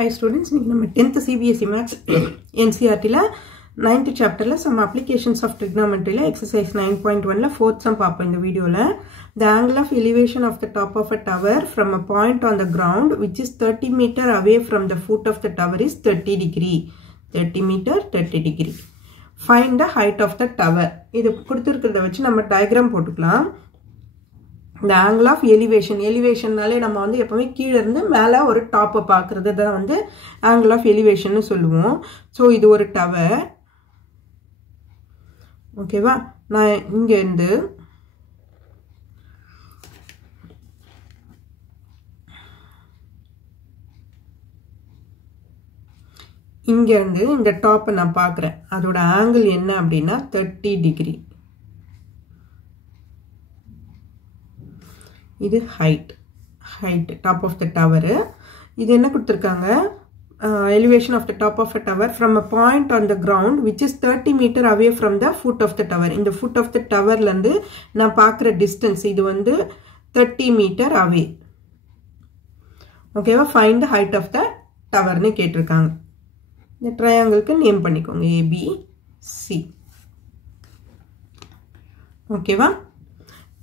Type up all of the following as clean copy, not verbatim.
Hi students, we have 10th CBSE Maths NCERT 9th chapter some applications of trigonometry exercise 9.1 4th sum in the video the angle of elevation of the top of a tower from a point on the ground which is 30 meter away from the foot of the tower is 30 degree 30 meter 30 degree. Find the height of the tower. இது கொடுத்திருக்கிறத வச்சு நம்ம diagram போட்டுக்கலாம். The angle of elevation நாலே நம்ம வந்து எப்பவுமே கீழ இருந்து மேல ஒரு டாப் பார்க்கிறது தான் வந்து angle of elevation னு சொல்லுவோம். சோ இது ஒரு டவர். ஓகேவா? நான் இங்க இருந்து இந்த டாப் நான் பார்க்கறேன். அதோட angle என்ன அப்படினா 30 டிகிரி. இது height top of the tower. இது என்ன கொடுத்திருக்காங்க? Elevation of the top of a tower from a point on the ground which is 30 meter away from the foot of the tower. இந்த foot of the tower ல இருந்து நான் பார்க்கிற distance இது வந்து 30 meter away. ஓகேவா? Find the height of the tower னு கேட்டிருக்காங்க. இந்த ட்ரையாங்கிளுக்கு நேம் பண்ணிக்கோங்க ABC. ஓகேவா?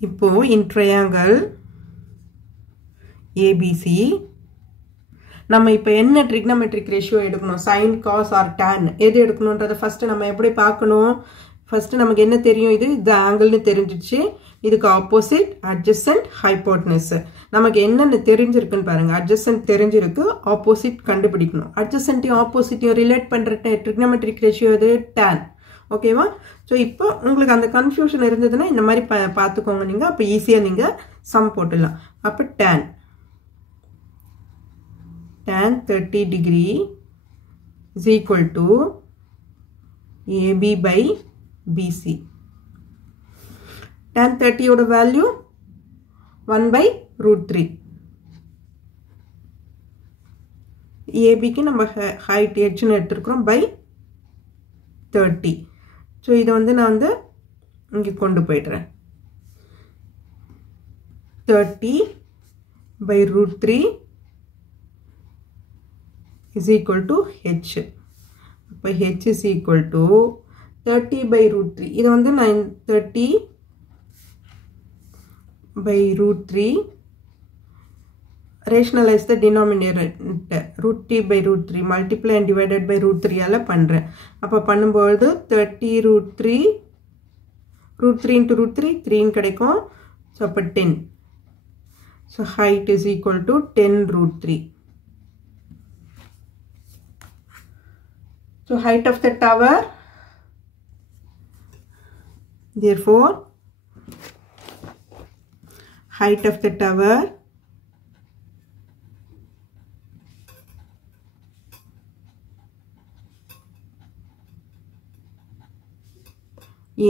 இப்போ in triangle ABC நம்ம இப்போ என்ன trigonometric ratio எடுக்கணும்? sin, cos or tan எது எடுக்கணும்ன்றத first நம்ம எப்படி பார்க்கணும்? first நமக்கு என்ன தெரியும்? இது angle னு தெரிஞ்சிருச்சு. இதுக்கு opposite, adjacent, hypotenuse. நமக்கு என்னன்னு தெரிஞ்சிருக்குன்னு பாருங்க. adjacent தெரிஞ்சிருக்கு, opposite கண்டுபிடிக்கணும். adjacent opposite ரிலேட் பண்ற trigonometric ratio எது? tan. ஓகேவா? சோ இப்போ உங்களுக்கு அந்த கன்ஃபியூஷன் இருந்ததுன்னா இந்த மாதிரி பாத்துக்கோங்க நீங்க. அப்ப ஈஸியா நீங்க சம் போடலாம். அப்ப tan 30 degree is equal to AB by BC. Tan 30 ஓட வேல்யூ 1 by root 3. AB க்கு நம்ம height h னு எடுத்துக்கிறோம் by 30. சோ இத வந்து நான் வந்து இங்க கொண்டு போய்டுறேன். 30 by root 3 is equal to h. அப்ப h is equal to 30 by root 3. இது வந்து நான் 30 by root 3 rationalize the denominator root 3 by root 3 multiply and divided by root 3 ஆல பண்றேன். அப்ப பண்ணும்போது 30 root 3 root 3 into root 3 3 ன்னு கிடைக்கும். சோ அப்ப 10. So height is equal to 10 root 3. So height of the tower, therefore height of the tower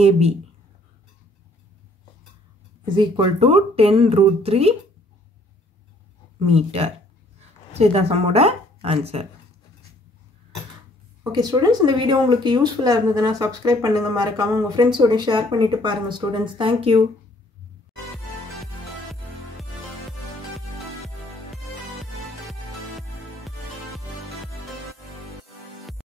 AB is equal to 10 root 3 meter. So this is the answer. Okay students, இந்த video உங்களுக்கு யூஸ்ஃபுல்லா இருந்ததுன்னா subscribe பண்ணுங்க, மறக்காம உங்க friends ஓட share பண்ணிட்டு பாருங்க students. Thank you.